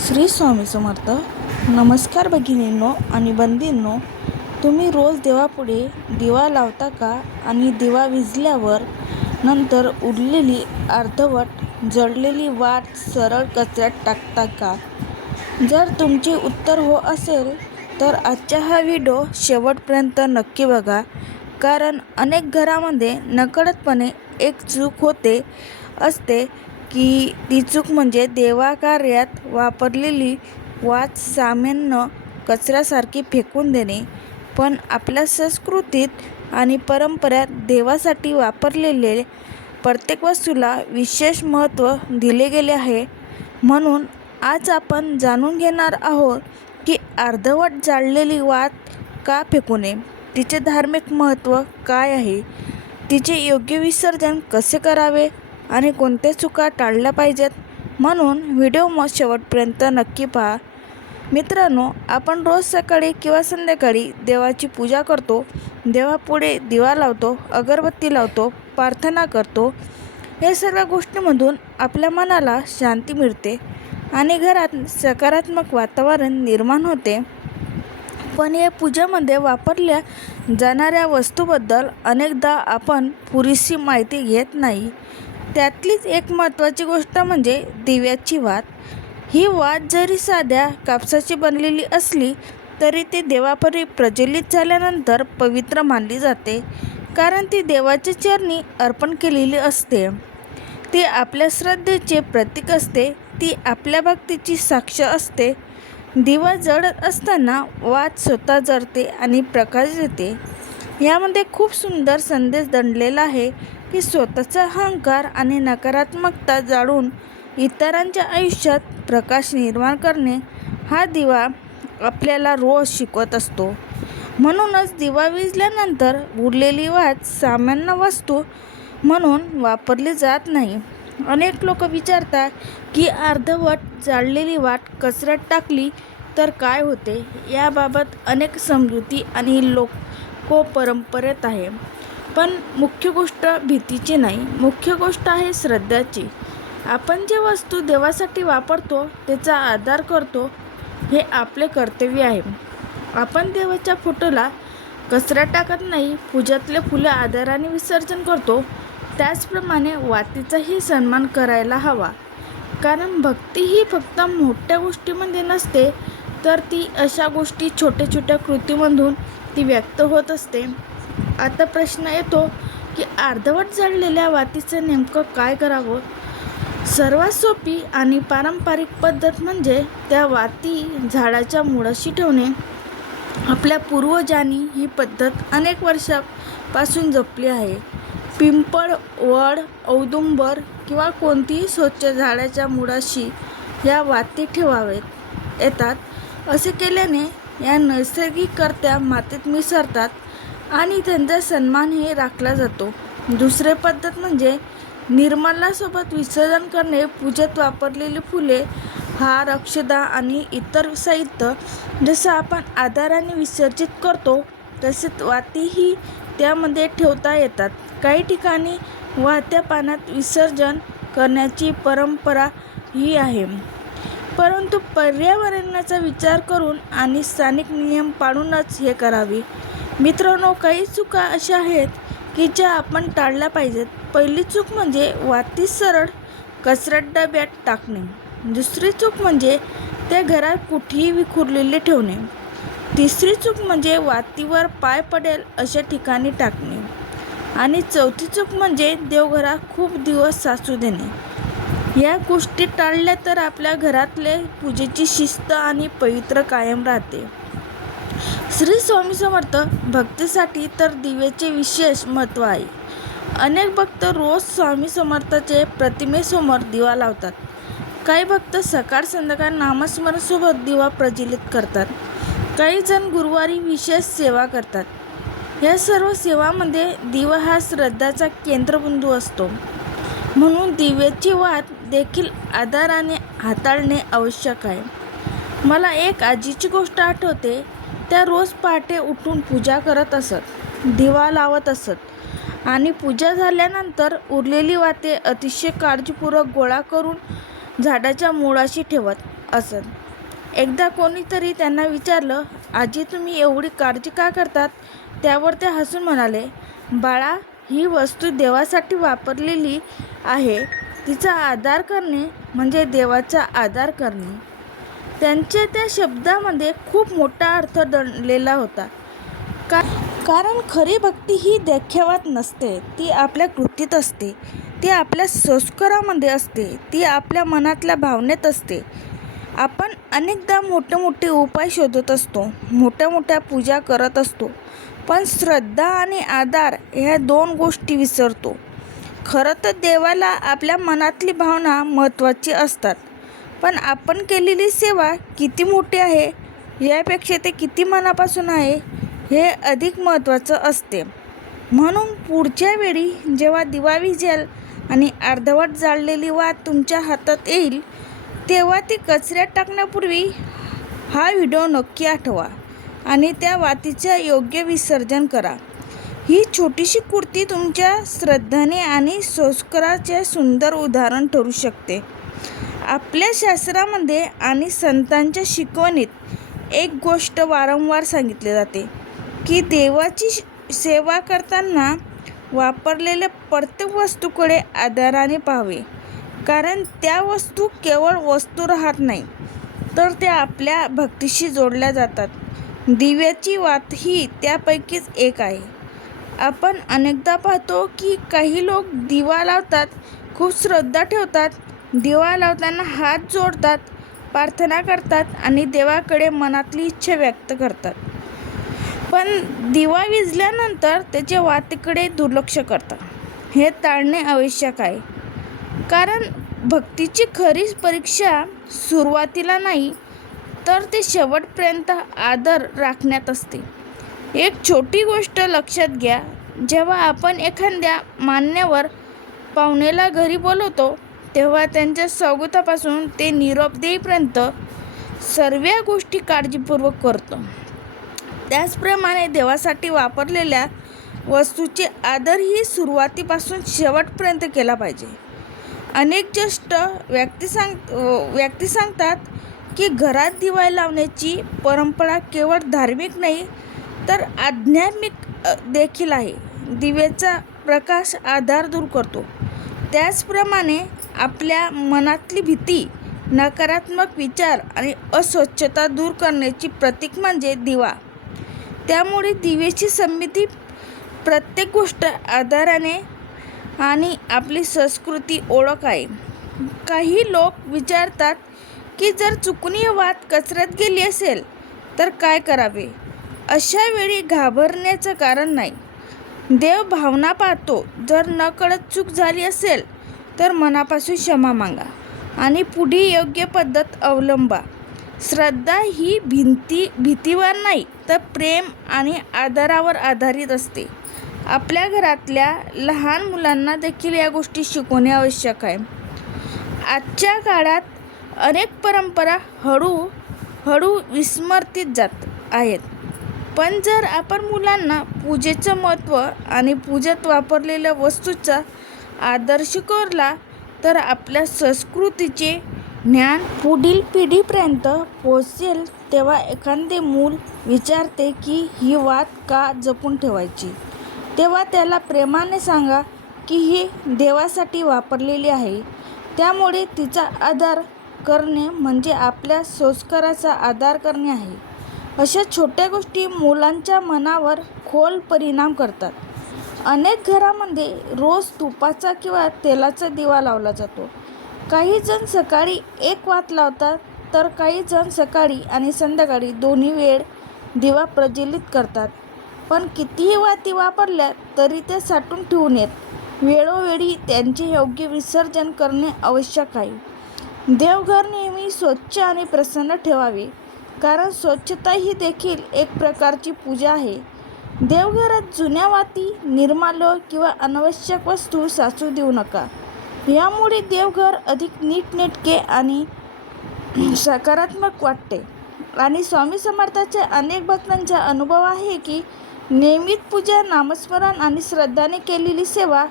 श्री स्वामी समर्थ. नमस्कार भगिनींनो आणि बंधींनो, तुम्ही रोज देवापुढे दिवा लावता का? आणि दिवा विझल्यावर नंतर उरलेली अर्धवट जळलेली वात सरळ कचऱ्यात टाकता का? जर तुमचे उत्तर हो असेल तर आजचा हा व्हिडिओ शेवटपर्यंत नक्की बघा, कारण अनेक घरामध्ये नकळतपणे एक चूक होते असते की ती चूक म्हणजे देवाकार्यात वापरलेली वात सामान्य कचऱ्यासारखी फेकून देणे. पण आपल्या संस्कृतीत आणि परंपरेत देवासाठी वापरलेले प्रत्येक वस्तूला विशेष महत्त्व दिले गेले आहे. म्हणून आज आपण जाणून घेणार आहोत की अर्धवट जाळलेली वात का फेकू नये, तिचे धार्मिक महत्त्व काय आहे, तिचे योग्य विसर्जन कसे करावे आणि कोणत्या चुका टाळल्या पाहिजेत. म्हणून व्हिडिओ शेवटपर्यंत नक्की पहा. मित्रांनो, आपण रोज सकाळी किंवा संध्याकाळी देवाची पूजा करतो, देवापुढे दिवा लावतो, अगरबत्ती लावतो, प्रार्थना करतो. या सर्व गोष्टींमधून आपल्या मनाला शांती मिळते आणि घरात सकारात्मक वातावरण निर्माण होते. पण या पूजेमध्ये वापरल्या जाणाऱ्या वस्तूबद्दल अनेकदा आपण पुरेशी माहिती घेत नाही. त्यातलीच एक महत्त्वाची गोष्ट म्हणजे दिव्याची वात. ही वात जरी साध्या कापसाची बनलेली असली तरी ती देवापुढे प्रज्वलित झाल्यानंतर पवित्र मानली जाते, कारण ती देवाच्या चरणी अर्पण केलेली असते. ती आपल्या श्रद्धेचे प्रतीक असते, ती आपल्या भक्तीची साक्ष असते. दिवा जळत असताना वात स्वतः जळते आणि प्रकाश देते. यामध्ये खूप सुंदर संदेश दडलेला आहे की स्वतःचा अहंकार आणि नकारात्मकता जाळून इतरांच्या आयुष्यात प्रकाश निर्माण करणे हा दिवा आपल्याला रोज शिकवत असतो. म्हणूनच दिवा विझल्यानंतर उरलेली वात सामान्य वस्तू म्हणून वापरली जात नाही. अनेक लोक विचारतात की अर्धवट जाळलेली वात कचऱ्यात टाकली तर काय होते. याबाबत अनेक समजुती आणि लोकपरंपरेत आहे. पण मुख्य गोष्ट भीतीची नाही, मुख्य गोष्ट आहे श्रद्धाची. आपण जे वस्तू देवासाठी वापरतो त्याचा आदर करतो, हे आपले कर्तव्य आहे. आपण देवाच्या फोटोला कचऱ्यात टाकत नाही, पूजातले फुले आदराने विसर्जन करतो. त्याचप्रमाणे वातीचाही सन्मान करायला हवा, कारण भक्ती ही फक्त मोठ्या गोष्टीमध्ये नसते, तर ती अशा गोष्टी छोट्या छोट्या कृतीमधून ती व्यक्त होत असते. आता प्रश्न येतो की अर्धवट जळलेल्या वातीचं नेमकं काय करावं. सर्वात सोपी आणि पारंपरिक पद्धत म्हणजे त्या वाती झाडाच्या मुळाशी ठेवणे. आपल्या पूर्वजांनी ही पद्धत अनेक वर्षापासून जपली आहे. पिंपळ, वड, औदुंबर किंवा कोणतीही स्वच्छ झाडाच्या मुळाशी या वाती ठेवावेत येतात. असे केल्याने या नैसर्गिकरित्या मातीत मिसळतात आणि त्यांचा सन्मानही राखला जातो. दुसरी पद्धत म्हणजे निर्माल्यासोबत विसर्जन करणे. पूजेत वापरलेली फुले, हार, अक्षदा आणि इतर साहित्य जसं आपण आदराने विसर्जित करतो तसेच वातीही त्यामध्ये ठेवता येतात. काही ठिकाणी वाहत्या पाण्यात विसर्जन करण्याची परंपरा ही आहे, परंतु पर्यावरणाचा विचार करून आणि स्थानिक नियम पाळूनच हे करावे. मित्रांनो, काही चुका अशा आहेत की ज्या आपण टाळल्या पाहिजेत. पहिली चूक म्हणजे वाती सरळ कचऱ्यात डब्यात टाकणे. दुसरी चूक म्हणजे त्या घरात कुठेही विखुरलेले ठेवणे. तिसरी चूक म्हणजे वातीवर पाय पडेल अशा ठिकाणी टाकणे. आणि चौथी चूक म्हणजे देवघरात खूप दिवस साचू देणे. या गोष्टी टाळल्या तर आपल्या घरातले पूजेची शिस्त आणि पवित्र कायम राहते. श्री स्वामी समर्थ. भक्तीसाठी तर दिव्याचे विशेष महत्त्व आहे. अनेक भक्त रोज स्वामी समर्थाचे प्रतिमेसमोर दिवा लावतात. काही भक्त सकाळ संध्याकाळ नामस्मरणासोबत दिवा प्रज्वलित करतात. काही जण गुरुवारी विशेष सेवा करतात. या सर्व सेवांमध्ये दिवा हा श्रद्धाचा केंद्रबिंदू असतो. म्हणून दिव्याची वात देखील आदराने हाताळणे आवश्यक आहे. मला एक आजीची गोष्ट आठवते. त्या रोज पहाटे उठून पूजा करत असत, दिवा लावत असत आणि पूजा झाल्यानंतर उरलेली वाते अतिशय काळजीपूर्वक गोळा करून झाडाच्या मुळाशी ठेवत. असत. एकदा कोणीतरी त्यांना विचारलं, आजी तुम्ही एवढी काळजी का करतात? त्यावर ते हसून म्हणाले, बाळा, ही वस्तू देवासाठी वापरलेली आहे. तिचा आदर करणे म्हणजे देवाचा आदर करणे. त्यांच्या त्या शब्दामध्ये खूप मोठा अर्थ दडलेला होता. कारण खरी भक्ती ही देखाव्यात नसते, ती आपल्या कृतीत असते, ती आपल्या संस्कारामध्ये असते, ती आपल्या मनातल्या भावनेत असते. आपण अनेकदा मोठे उपाय शोधत असतो, मोठ्या पूजा करत असतो, पण श्रद्धा आणि आदर ह्या दोन गोष्टी विसरतो. खरं तर देवाला आपल्या मनातली भावना महत्त्वाची असतात, पण आपण केलेली सेवा किती मोठी आहे यापेक्षा ते किती मनापासून आहे हे अधिक महत्त्वाचं असते. म्हणून पुढच्या वेळी जेव्हा दिवा विझेल आणि अर्धवट जाळलेली वात तुमच्या हातात येईल, तेव्हा ती कचऱ्यात टाकण्यापूर्वी हा व्हिडिओ नक्की आठवा आणि त्या वातीचं योग्य विसर्जन करा. ही छोटीशी कृती तुमच्या श्रद्धेने आणि संस्काराचे सुंदर उदाहरण ठरू शकते. आपल्या शास्त्रामध्ये आणि संतांच्या शिकवणीत एक गोष्ट वारंवार सांगितली जाते की देवाची सेवा करताना वापरलेल्या प्रत्येक वस्तूकडे आदराने पाहावे, कारण त्या वस्तू केवळ वस्तू राहत नाही, तर त्या आपल्या भक्तीशी जोडल्या जातात. दिव्याची वात ही त्यापैकीच एक आहे. आपण अनेकदा पाहतो की काही लोक दिवा लावतात, खूप श्रद्धा ठेवतात, दिवा लावताना हात जोडतात, प्रार्थना करतात आणि देवाकडे मनातली इच्छा व्यक्त करतात, पण दिवा विझल्यानंतर त्याच्या वातीकडे दुर्लक्ष करतात. हे टाळणे आवश्यक आहे, कारण भक्तीची खरी परीक्षा सुरुवातीला नाही, तर ते शेवटपर्यंत आदर राखण्यात असते. एक छोटी गोष्ट लक्षात घ्या, जेव्हा आपण एखाद्या मान्यवर पाहुण्याला घरी बोलवतो, तेव्हा त्यांच्या स्वागतापासून ते निरोप देईपर्यंत सर्व गोष्टी काळजीपूर्वक करतो. त्याचप्रमाणे देवासाठी वापरलेल्या वस्तूचे आदरही सुरुवातीपासून शेवटपर्यंत केला पाहिजे. अनेक ज्येष्ठ व्यक्ती सांगतात की घरात दिवा लावण्याची परंपरा केवळ धार्मिक नाही, तर आध्यात्मिक देखील आहे. दिव्याचा प्रकाश आधार दूर करतो. त्याचप्रमाणे आपल्या मनातली भीती, नकारात्मक विचार आणि अस्वच्छता दूर करण्याची प्रतीक म्हणजे दिवा. त्यामुळे दिव्याची समिती प्रत्येक गोष्ट आदराने आणि आपली संस्कृती ओळख आहे. काही लोक विचारतात की जर चुकून वात कचऱ्यात गेली असेल तर काय करावे? अशा वेळी घाबरण्याचं कारण नाही. देव भावना पाहतो. जर नकळत चूक झाली असेल तर मनापासून क्षमा मागा आणि पुढे योग्य पद्धत अवलंबा. श्रद्धा ही भीतीवर नाही, तर प्रेम आणि आदरावर आधारित असते. आपल्या घरातल्या लहान मुलांना देखील या गोष्टी शिकवणे आवश्यक आहे. आजच्या काळात अनेक परंपरा हळूहळू विस्मरतीत जात आहेत, पण जर आपण मुलांना पूजेचं महत्त्व आणि पूजेत वापरलेल्या वस्तूचा आदर शिकवला, तर आपल्या संस्कृतीचे ज्ञान पुढील पिढीपर्यंत पोहोचेल. तेव्हा एखादे मूल विचारते की ही वात का जपून ठेवायची, तेव्हा त्याला प्रेमाने सांगा की ही देवासाठी वापरलेली आहे, त्यामुळे तिचा आदर करणे म्हणजे आपल्या संस्काराचा आदर करणे आहे. अशा छोट्या गोष्टी मुलांच्या मनावर खोल परिणाम करतात. अनेक घरांमध्ये रोज तुपाचा किंवा तेलाचा दिवा लावला जातो. काही जण सकाळी एक वात लावतात, तर काही जण सकाळी आणि संध्याकाळी दोन्ही वेळ दिवा प्रज्वलित करतात. पण कितीही वाती वापरल्या तरी ते साठवून ठेवू नयेत. वेळोवेळी त्यांचे योग्य विसर्जन करणे आवश्यक आहे. देवघर नेहमी स्वच्छ आणि प्रसन्न ठेवावे, कारण स्वच्छता ही देखील एक प्रकारची पूजा आहे. देवघरात जुन्या वाती, निर्माल्य किंवा अनावश्यक वस्तू साचू देऊ नका. यामुळे देवघर अधिक नीटनेटके आणि सकारात्मक वाटते. आणि स्वामी समर्थांच्या अनेक भक्तांचा अनुभव आहे की नियमित पूजा, नामस्मरण आणि श्रद्धेने केलेली सेवा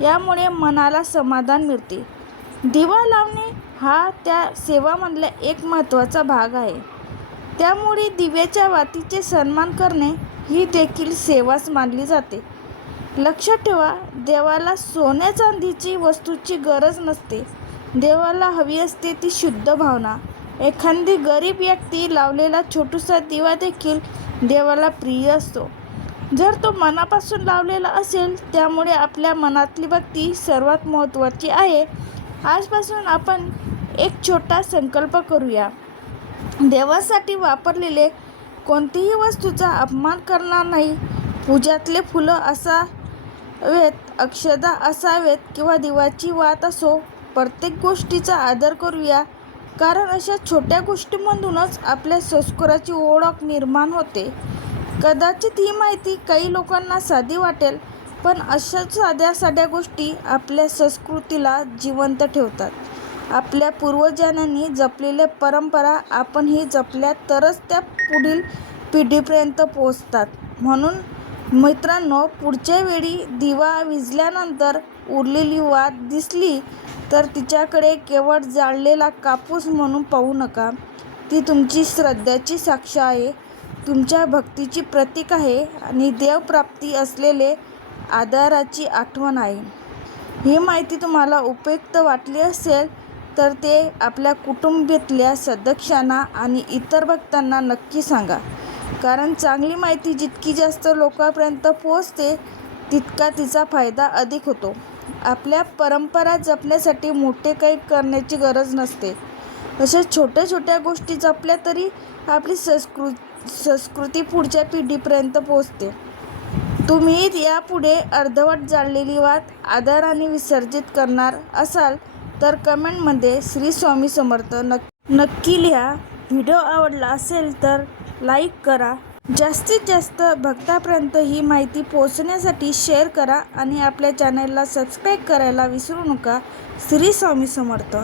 यामुळे मनाला समाधान मिळते. दिवा लावणे हा त्या सेवामधला एक महत्त्वाचा भाग आहे. त्यामुळे दिव्याच्या वातीचे सन्मान करणे ही देखील सेवाच मानली जाते. लक्षात ठेवा, देवाला सोन्या चांदीची वस्तूची गरज नसते. देवाला हवी असते ती शुद्ध भावना. एखादी गरीब व्यक्ती लावलेला छोटासा दिवा देखील देवाला प्रिय असतो, जर तो मनापासून लावलेला असेल. त्यामुळे आपल्या मनातली भक्ती सर्वात महत्त्वाची आहे. आजपासून आपण एक छोटा संकल्प करूया. देवासाठी वापरलेले कोणतीही वस्तूचा अपमान करणार नाही. पूजातले फुलं असावेत, अक्षदा असावेत किंवा दिवाची वात असो, प्रत्येक गोष्टीचा आदर करूया. कारण अशा छोट्या गोष्टींमधूनच आपल्या संस्काराची ओळख निर्माण होते. कदाचित ही माहिती काही लोकांना साधी वाटेल, पण अशा साध्या साध्या गोष्टी आपल्या संस्कृतीला जिवंत ठेवतात. आपल्या पूर्वजांनी जपलेल्या परंपरा आपणही जपल्या तरच त्या पुढील पिढीपर्यंत पोहोचतात. म्हणून मित्रांनो, पुढच्या वेळी दिवा विझल्यानंतर उरलेली वात दिसली तर तिच्याकडे केवळ जाळलेला कापूस म्हणून पाहू नका. ती तुमची श्रद्धेची साक्ष आहे, तुमच्या भक्तीची प्रतीक आहे आणि देवप्राप्ती असलेले आदराची आठवण आहे. ही माहिती तुम्हाला उपयुक्त वाटली असेल तर ते आपल्या कुटुंबातल्या सदस्यांना आणि इतर भक्तांना नक्की सांगा. कारण चांगली माहिती जितकी जास्त लोकांपर्यंत पोहोचते तितका तिचा फायदा अधिक होतो. आपल्या परंपरा जपण्यासाठी मोठे काही करण्याची गरज नसते. अशा छोट्या छोट्या गोष्टी जपल्या तरी आपली संस्कृती पुढच्या पिढीपर्यंत पोहोचते. तुम्ही यापुढे अर्धवट जाळलेली वात आदराने विसर्जित करणार असाल तर कमेंटमध्ये श्री स्वामी समर्थ नक्की लिहा. व्हिडिओ आवडला असेल तर लाईक करा. जास्तीत जास्त भक्तापर्यंत ही माहिती पोहोचण्यासाठी शेअर करा आणि आपल्या चॅनलला सबस्क्राईब करायला विसरू नका. श्री स्वामी समर्थ.